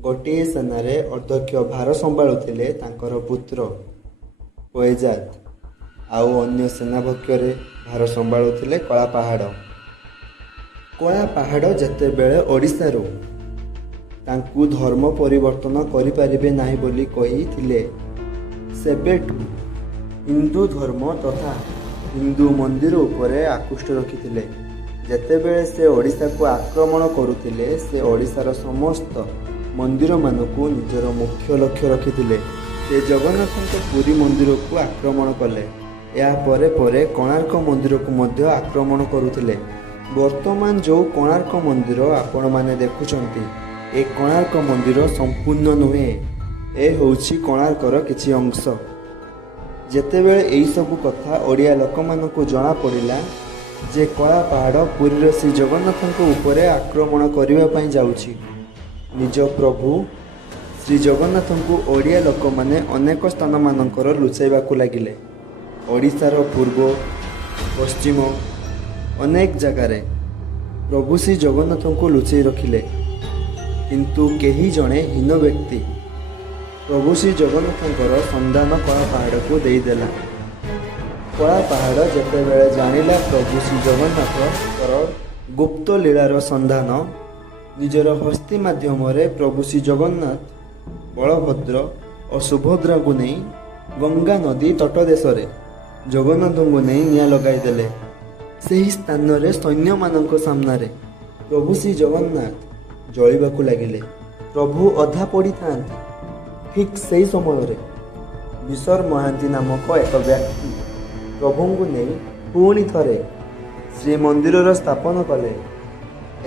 ଗୋଟିଏ ସେନାରେ ଅଧ୍ୟକ୍ଷ ଭାର ସମ୍ଭାଳୁଥିଲେ ତାଙ୍କର ପୁତ୍ର ଫୈଜାଦ, ଆଉ ଅନ୍ୟ ସେନାଧ୍ୟକ୍ଷରେ ଭାର ସମ୍ଭାଳୁଥିଲେ କଳାପାହାଡ଼। କଳାପାହାଡ଼ ଯେତେବେଳେ ଓଡ଼ିଶାରୁ ତାଙ୍କୁ ଧର୍ମ ପରିବର୍ତ୍ତନ କରିପାରିବେ ନାହିଁ ବୋଲି କହିଥିଲେ, ସେବେଠୁ ହିନ୍ଦୁ ଧର୍ମ ତଥା ହିନ୍ଦୁ ମନ୍ଦିର ଉପରେ ଆକୃଷ୍ଟ ରଖିଥିଲେ। ଯେତେବେଳେ ସେ ଓଡ଼ିଶାକୁ ଆକ୍ରମଣ କରୁଥିଲେ, ସେ ଓଡ଼ିଶାର ସମସ୍ତ ମନ୍ଦିରମାନଙ୍କୁ ନିଜର ମୁଖ୍ୟ ଲକ୍ଷ୍ୟ ରଖିଥିଲେ। ସେ ଜଗନ୍ନାଥଙ୍କ ପୁରୀ ମନ୍ଦିରକୁ ଆକ୍ରମଣ କଲେ। ଏହା ପରେ ପରେ କୋଣାର୍କ ମନ୍ଦିରକୁ ମଧ୍ୟ ଆକ୍ରମଣ କରୁଥିଲେ। ବର୍ତ୍ତମାନ ଯେଉଁ କୋଣାର୍କ ମନ୍ଦିର ଆପଣମାନେ ଦେଖୁଛନ୍ତି, ଏ କୋଣାର୍କ ମନ୍ଦିର ସମ୍ପୂର୍ଣ୍ଣ ନୁହେଁ, ଏ ହେଉଛି କୋଣାର୍କର କିଛି ଅଂଶ। ଯେତେବେଳେ ଏହିସବୁ କଥା ଓଡ଼ିଆ ଲୋକମାନଙ୍କୁ ଜଣାପଡ଼ିଲା ଯେ କଳାପାହାଡ଼ ପୁରୀର ଶ୍ରୀ ଜଗନ୍ନାଥଙ୍କ ଉପରେ ଆକ୍ରମଣ କରିବା ପାଇଁ ଯାଉଛି, ନିଜ ପ୍ରଭୁ ଶ୍ରୀ ଜଗନ୍ନାଥଙ୍କୁ ଓଡ଼ିଆ ଲୋକମାନେ ଅନେକ ସ୍ଥାନମାନଙ୍କର ଲୁଚାଇବାକୁ ଲାଗିଲେ। ଓଡ଼ିଶାର ପୂର୍ବ, ପଶ୍ଚିମ ଅନେକ ଜାଗାରେ ପ୍ରଭୁ ଶ୍ରୀ ଜଗନ୍ନାଥଙ୍କୁ ଲୁଚାଇ ରଖିଲେ। କିନ୍ତୁ କେହି ଜଣେ ହୀନ ବ୍ୟକ୍ତି ପ୍ରଭୁ ଶ୍ରୀ ଜଗନ୍ନାଥଙ୍କର ସନ୍ଧାନ କଳାପାହାଡ଼କୁ ଦେଇଦେଲା। କଳାପାହାଡ଼ ଯେତେବେଳେ ଜାଣିଲା ପ୍ରଭୁ ଶ୍ରୀ ଜଗନ୍ନାଥଙ୍କର ଗୁପ୍ତ ଲୀଳାର ସନ୍ଧାନ, ନିଜର ହସ୍ତୀ ମାଧ୍ୟମରେ ପ୍ରଭୁ ଶ୍ରୀ ଜଗନ୍ନାଥ, ବଳଭଦ୍ର ଓ ସୁଭଦ୍ରାଙ୍କୁ ନେଇ ଗଙ୍ଗା ନଦୀ ତଟଦେଶରେ ଜଗନ୍ନାଥଙ୍କୁ ନେଇ ନିଆଁ ଲଗାଇଦେଲେ। ସେହି ସ୍ଥାନରେ ସୈନ୍ୟମାନଙ୍କ ସାମ୍ନାରେ ପ୍ରଭୁ ଶ୍ରୀ ଜଗନ୍ନାଥ ଜଳିବାକୁ ଲାଗିଲେ। ପ୍ରଭୁ ଅଧା ପଡ଼ିଥାନ୍ତି। ଠିକ୍ ସେହି ସମୟରେ ବିଶର ମହାନ୍ତି ନାମକ ଏକ ବ୍ୟକ୍ତି ପ୍ରଭୁଙ୍କୁ ନେଇ ପୁଣି ଥରେ ଶ୍ରୀମନ୍ଦିରର ସ୍ଥାପନ କଲେ।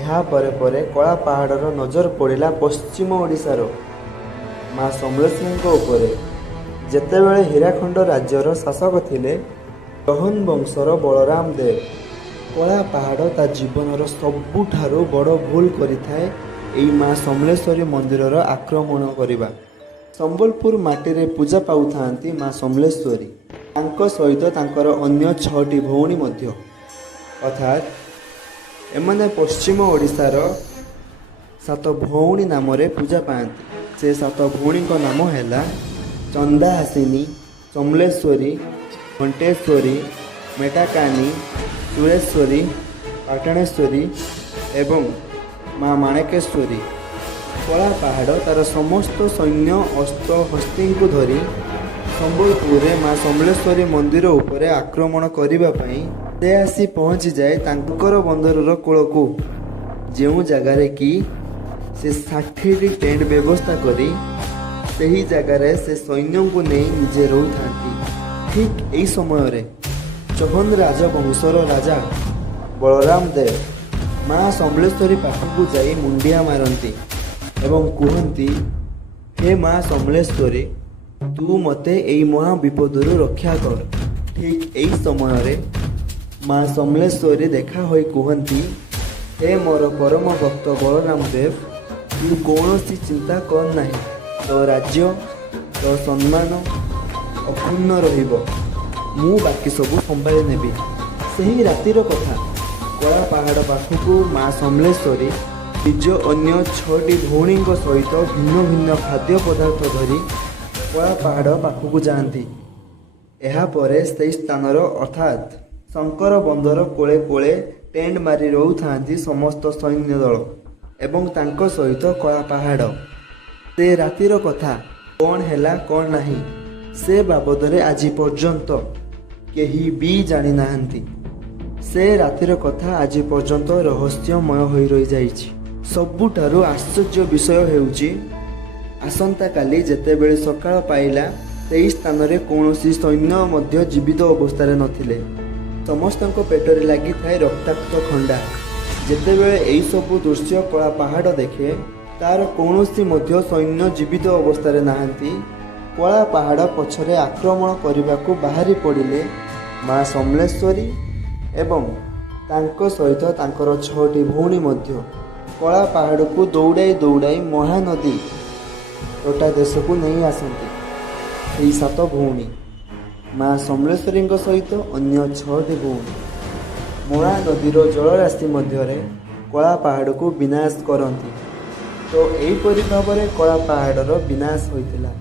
ଏହା ପରେ ପରେ କଳାପାହାଡ଼ର ନଜର ପଡ଼ିଲା ପଶ୍ଚିମ ଓଡ଼ିଶାର ମା ସମଲେଶ୍ୱରୀଙ୍କ ଉପରେ। ଯେତେବେଳେ ହୀରାଖଣ୍ଡ ରାଜ୍ୟର ଶାସକ ଥିଲେ ଚୌହାନ ବଂଶର ବଳରାମ ଦେବ, କଳାପାହାଡ଼ ତା ଜୀବନର ସବୁଠାରୁ ବଡ଼ ଭୁଲ କରିଥାଏ ଏହି ମା ସମଲେଶ୍ୱରୀ ମନ୍ଦିରର ଆକ୍ରମଣ କରିବା। ସମ୍ବଲପୁର ମାଟିରେ ପୂଜା ପାଉଥାନ୍ତି ମା ସମଲେଶ୍ୱରୀ। ତାଙ୍କ ସହିତ ତାଙ୍କର ଅନ୍ୟ 6ଟି ଭଉଣୀ ମଧ୍ୟ, ଅର୍ଥାତ୍ ଏମାନେ ପଶ୍ଚିମ ଓଡ଼ିଶାର 7 ଭଉଣୀ ନାମରେ ପୂଜା ପାଆନ୍ତି। ସେ 7 ଭଉଣୀଙ୍କ ନାମ ହେଲା ଚନ୍ଦାହାସିନୀ, ସମଲେଶ୍ୱରୀ, ଘଣ୍ଟେଶ୍ୱରୀ, ମେଟାକାନୀ, ସୁରେଶ୍ୱରୀ, ପାଟଣେଶ୍ୱରୀ ଏବଂ ମା ମାଣେକେଶ୍ୱରୀ। କଳାପାହାଡ଼ ତାର ସମସ୍ତ ସୈନ୍ୟ ଅସ୍ତ୍ର ହସ୍ତୀଙ୍କୁ ଧରି ସମ୍ବଲପୁରରେ ମା ସମଲେଶ୍ୱରୀ ମନ୍ଦିର ଉପରେ ଆକ୍ରମଣ କରିବା ପାଇଁ ସେ ଆସି ପହଞ୍ଚିଯାଏ ତାଙ୍କର ବନ୍ଦରର କୂଳକୁ, ଯେଉଁ ଜାଗାରେ କି ସେ 60ଟି ଟେଣ୍ଟ ବ୍ୟବସ୍ଥା କରି ସେହି ଜାଗାରେ ସେ ସୈନ୍ୟଙ୍କୁ ନେଇ ନିଜେ ରହୁଥାନ୍ତି। ଠିକ୍ ଏହି ସମୟରେ ଚୌହାନ ରାଜବଂଶର ରାଜା ବଳରାମ ଦେବ ମା ସମଲେଶ୍ୱରୀ ପାଖକୁ ଯାଇ ମୁଣ୍ଡିଆ ମାରନ୍ତି ଏବଂ କୁହନ୍ତି, ହେ ମା ସମଲେଶ୍ୱରୀ, ତୁ ମୋତେ ଏହି ମହା ବିପଦରୁ ରକ୍ଷା କର। ଠିକ୍ ଏହି ସମୟରେ ମା ସମଲେଶ୍ୱରୀ ଦେଖା ହୋଇ କୁହନ୍ତି, ହେ ମୋର ପରମ ଭକ୍ତ ବଳରାମ ଦେବ, ତୁ କୌଣସି ଚିନ୍ତା କର ନାହିଁ। ତୋ ରାଜ୍ୟ, ତୋ ସମ୍ମାନ ଅକ୍ଷୁଣ୍ଣ ରହିବ। ମୁଁ ବାକି ସବୁ ସମ୍ଭାଳି ନେବି। ସେହି ରାତିର କଥା। କଳାପାହାଡ଼ ପାଖକୁ ମା ସମଲେଶ୍ୱରୀ ନିଜ ଅନ୍ୟ 6ଟି ଭଉଣୀଙ୍କ ସହିତ ଭିନ୍ନ ଭିନ୍ନ ଖାଦ୍ୟ ପଦାର୍ଥ ଧରି କଳାପାହାଡ଼ ପାଖକୁ ଯାଆନ୍ତି। ଏହାପରେ ସେହି ସ୍ଥାନର ଅର୍ଥାତ୍ ଶଙ୍କର ବନ୍ଦର କୋଳେ କୋଳେ ଟେଣ୍ଟ ମାରି ରହୁଥାନ୍ତି ସମସ୍ତ ସୈନ୍ୟ ଦଳ ଏବଂ ତାଙ୍କ ସହିତ କଳାପାହାଡ଼। ସେ ରାତିର କଥା କ'ଣ ହେଲା କ'ଣ ନାହିଁ, ସେ ବାବଦରେ ଆଜି ପର୍ଯ୍ୟନ୍ତ କେହି ବି ଜାଣିନାହାନ୍ତି। ସେ ରାତିର କଥା ଆଜି ପର୍ଯ୍ୟନ୍ତ ରହସ୍ୟମୟ ହୋଇ ରହିଯାଇଛି। ସବୁଠାରୁ ଆଶ୍ଚର୍ଯ୍ୟ ବିଷୟ ହେଉଛି, ଆସନ୍ତାକାଲି ଯେତେବେଳେ ସକାଳ ପାଇଲା, ସେହି ସ୍ଥାନରେ କୌଣସି ସୈନ୍ୟ ମଧ୍ୟ ଜୀବିତ ଅବସ୍ଥାରେ ନଥିଲେ। ସମସ୍ତଙ୍କ ପେଟରେ ଲାଗିଥାଏ ରକ୍ତାକ୍ତ ଖଣ୍ଡା। ଯେତେବେଳେ ଏହିସବୁ ଦୃଶ୍ୟ କଳାପାହାଡ଼ ଦେଖେ, ତାର କୌଣସି ମଧ୍ୟ ସୈନ୍ୟ ଜୀବିତ ଅବସ୍ଥାରେ ନାହାନ୍ତି। କଳାପାହାଡ଼ ପଛରେ ଆକ୍ରମଣ କରିବାକୁ ବାହାରି ପଡ଼ିଲେ ମା ସମଲେଶ୍ୱରୀ ଏବଂ ତାଙ୍କ ସହିତ ତାଙ୍କର 6ଟି ଭଉଣୀ ମଧ୍ୟ। କଳାପାହାଡ଼କୁ ଦୌଡ଼ାଇ ଦୌଡ଼ାଇ ମହାନଦୀ ତୋଟା ଦେଶକୁ ନେଇ ଆସନ୍ତି ଏହି 7 ଭଉଣୀ। ମା ସମଲେଶ୍ୱରୀଙ୍କ ସହିତ ଅନ୍ୟ 6ଟି ଭଉଣୀ ମହାନଦୀର ଜଳରାଶି ମଧ୍ୟରେ କଳାପାହାଡ଼କୁ ବିନାଶ କରନ୍ତି। ତ ଏହିପରି ଭାବରେ କଳାପାହାଡ଼ର ବିନାଶ ହୋଇଥିଲା।